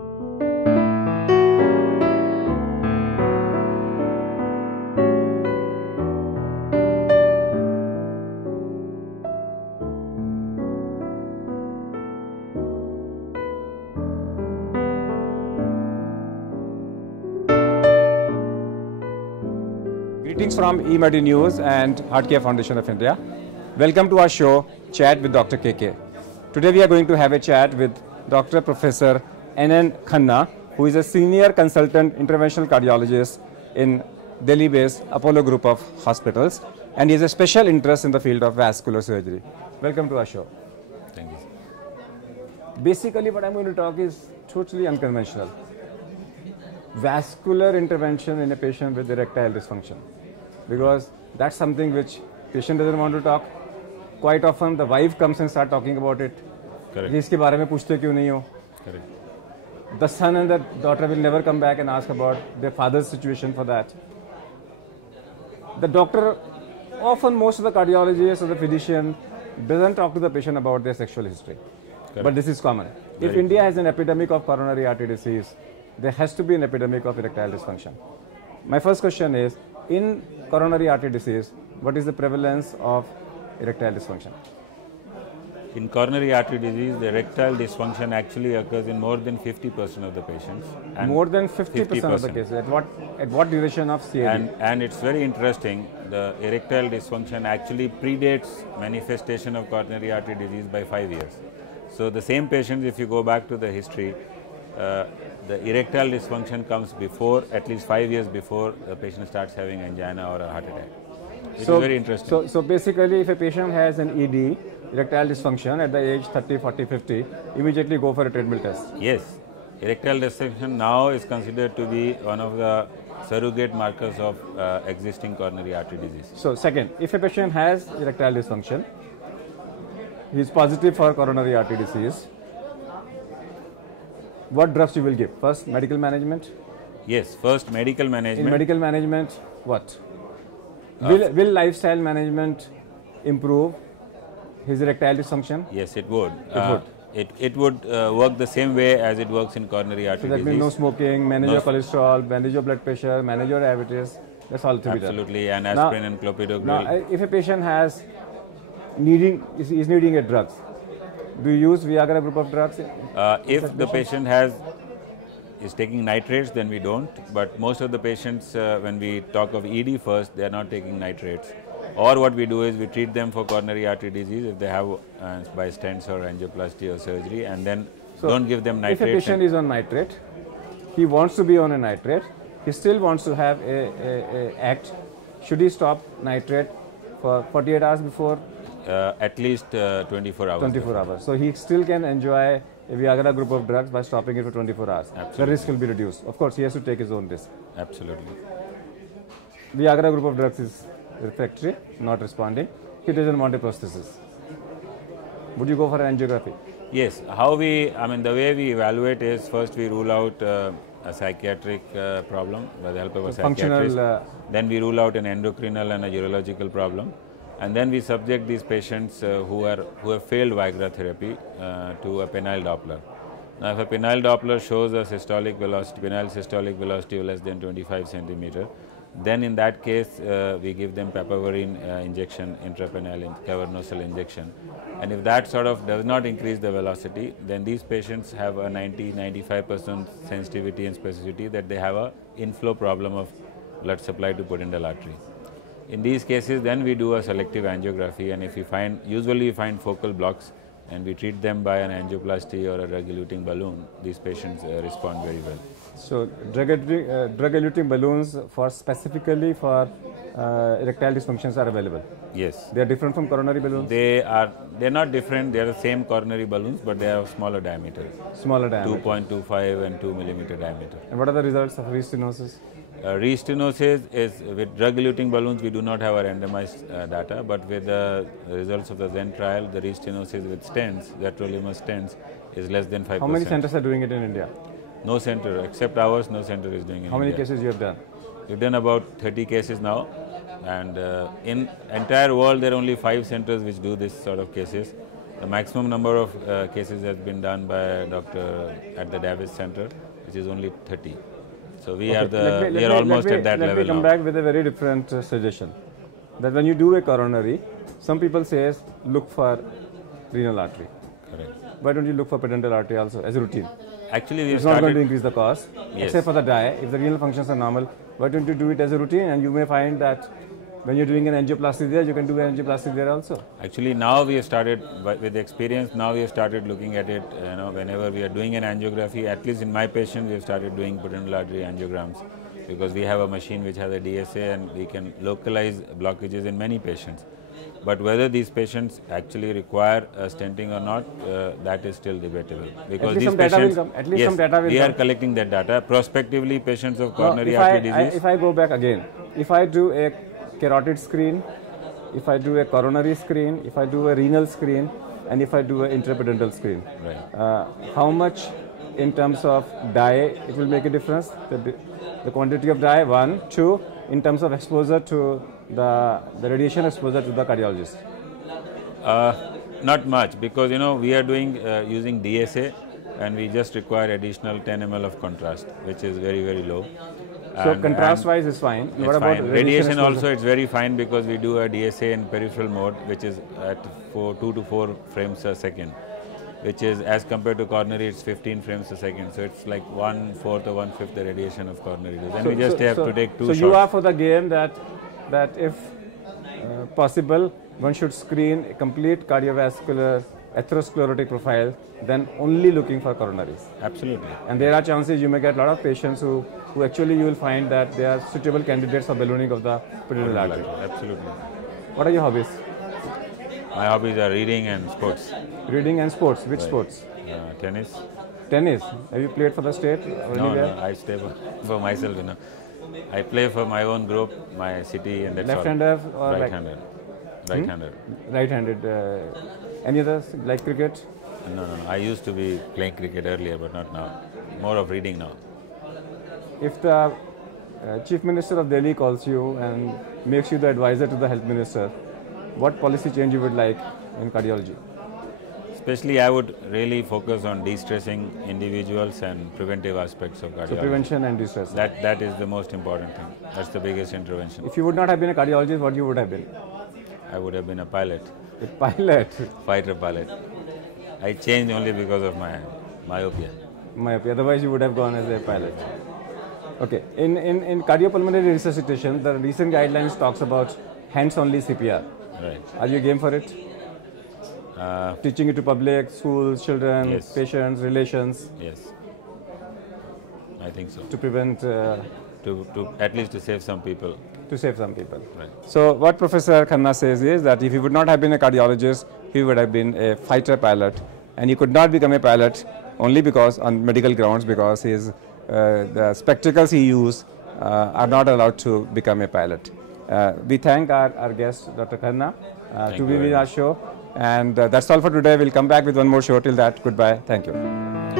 Greetings from eMedi News and Heartcare Foundation of India. Welcome to our show, Chat with Dr. KK. Today we are going to have a chat with Dr. Professor NN Khanna, who is a senior consultant interventional cardiologist in Delhi-based Apollo Group of Hospitals, and he has a special interest in the field of vascular surgery. Welcome to our show. Thank you. Basically, what I'm going to talk is totally unconventional. Vascular intervention in a patient with erectile dysfunction. Because that's something which patient doesn't want to talk. Quite often the wife comes and start talking about it. Correct. इसके बारे में पूछते क्यों नहीं हो? Correct. The son and the daughter will never come back and ask about their father's situation for that. The doctor, often most of the cardiologist or the physician doesn't talk to the patient about their sexual history. Correct. But this is common. If Very India has an epidemic of coronary artery disease, there has to be an epidemic of erectile dysfunction. My first question is, in coronary artery disease, what is the prevalence of erectile dysfunction? In coronary artery disease, the erectile dysfunction actually occurs in more than 50% of the patients. And More than 50% of the cases. At what duration of CAD? And it's very interesting, the erectile dysfunction actually predates manifestation of coronary artery disease by 5 years. So the same patients, if you go back to the history, the erectile dysfunction comes before, at least 5 years before the patient starts having angina or a heart attack. It is very interesting. So basically, if a patient has an ED, erectile dysfunction at the age 30, 40, 50, immediately go for a treadmill test. Yes, erectile dysfunction now is considered to be one of the surrogate markers of existing coronary artery disease. So second, if a patient has erectile dysfunction, he is positive for coronary artery disease, what drugs you will give? First, medical management? Yes, first medical management. In medical management, what? Will lifestyle management improve his erectile dysfunction? Yes, it would. It would. It would work the same way as it works in coronary artery So that disease. means no smoking, manage your cholesterol, manage your blood pressure, manage your diabetes. That's all to be done. Absolutely, and aspirin and clopidogrel. Now, if a patient is needing a drug, do you use Viagra group of drugs? If the patient is taking nitrates, then we don't. But most of the patients, when we talk of ED first, they are not taking nitrates. Or what we do is we treat them for coronary artery disease if they have by stents or angioplasty or surgery, and then don't give them nitrates. If a patient is on nitrate, he wants to be on a nitrate, he still wants to have a act, should he stop nitrate for 48 hours before? At least 24 hours. 24 hours. So he still can enjoy a Viagra group of drugs by stopping it for 24 hours. Absolutely. The risk will be reduced. Of course, he has to take his own risk. Absolutely. Viagra group of drugs is refractory, not responding. He doesn't want a prosthesis. Would you go for an angiography? Yes. The way we evaluate is first we rule out a psychiatric problem by the help of a psychiatrist. Then we rule out an endocrinal and a urological problem. And then we subject these patients who have failed Viagra therapy to a penile Doppler. Now, if a penile Doppler shows a systolic velocity, penile systolic velocity of less than 25 centimeter, then in that case we give them papaverine injection, intrapenile cavernosal injection. And if that sort of does not increase the velocity, then these patients have a 90–95% sensitivity and specificity that they have a inflow problem of blood supply to pudendal artery. In these cases, then we do a selective angiography, and if we find, usually we find focal blocks, and we treat them by an angioplasty or a drug-eluting balloon. These patients respond very well. So, drug-eluting balloons specifically for erectile dysfunctions are available? Yes. They are different from coronary balloons? They're not different. They are the same coronary balloons, but they have smaller diameter. Smaller diameter. 2.25 and 2 millimeter diameter. And what are the results of restenosis? Restenosis is with drug-eluting balloons. We do not have a randomized data, but with the results of the Zen trial, the restenosis with stents, everolimus stents, is less than 5%. How many centers are doing it in India? No center, except ours, no center is doing it. How many cases you have done? We've done about 30 cases now, and in entire world there are only 5 centers which do this sort of cases. The maximum number of cases has been done by a doctor at the Davis Center, which is only 30. So we are almost at that level now. Let me come back with a very different suggestion. That when you do a coronary, some people say look for renal artery. Correct. Why don't you look for pudendal artery also as a routine? Actually, we it's not going to increase the cost, yes, except for the dye. If the renal functions are normal, why don't you do it as a routine? And you may find that when you're doing an angioplasty there, you can do an angioplasty there also. Actually, now we have started, with experience, now we have started looking at it, whenever we are doing an angiography, at least in my patient, we have started doing pudendal artery angiograms, because we have a machine which has a DSA and we can localize blockages in many patients. But whether these patients actually require stenting or not, that is still debatable. Because these patients, we are collecting that data. Prospectively, patients of coronary artery disease. If I go back again, if I do a carotid screen, if I do a coronary screen, if I do a renal screen, and if I do an intrapudendal screen, right, how much in terms of dye it will make a difference? The quantity of dye, 1, 2, in terms of exposure to the radiation exposure to the cardiologist? Not much, because we are doing using DSA, and we just require additional 10 ml of contrast, which is very, very low. So contrast wise is fine. What about radiation also? It's very fine, because we do a DSA in peripheral mode, which is at 2 to 4 frames a second, which is, as compared to coronary, it's 15 frames a second. So it's like 1/4 or 1/5 the radiation of coronary does. And we just have to take 2 shots. So you are for the game that if possible, one should screen a complete cardiovascular atherosclerotic profile, then only looking for coronaries. Absolutely. And there are chances you may get a lot of patients who actually you will find that they are suitable candidates for ballooning of the pudendal artery. Absolutely. What are your hobbies? My hobbies are reading and sports. Reading and sports. Which sports? Tennis. Tennis. Have you played for the state or anywhere? No, I stay for myself. I play for my own group, my city, and that's all. Left-hander or right-hander? Right-hander. Right-handed. Any others like cricket? No. I used to be playing cricket earlier, but not now. More of reading now. If the Chief Minister of Delhi calls you and makes you the advisor to the Health Minister, what policy change you would like in cardiology? Especially, I would really focus on de-stressing individuals and preventive aspects of cardiology. So prevention and de-stress. That is the most important thing. That's the biggest intervention. If you would not have been a cardiologist, what you would have been? I would have been a pilot. A pilot? Fighter pilot. I changed only because of my myopia. Myopia. Otherwise, you would have gone as a pilot. Okay. In cardiopulmonary resuscitation, the recent guidelines talks about hands-only CPR. Right. Are you game for it? Teaching it to public, schools, children, yes, patients, relations? Yes. I think so. To prevent... to at least to save some people. To save some people. Right. So what Professor Khanna says is that if he would not have been a cardiologist, he would have been a fighter pilot. And he could not become a pilot only because, on medical grounds, because his the spectacles he used are not allowed to become a pilot. We thank our guest, Dr. Khanna, to be with our show. And that's all for today. We'll come back with one more show. Till that, goodbye. Thank you.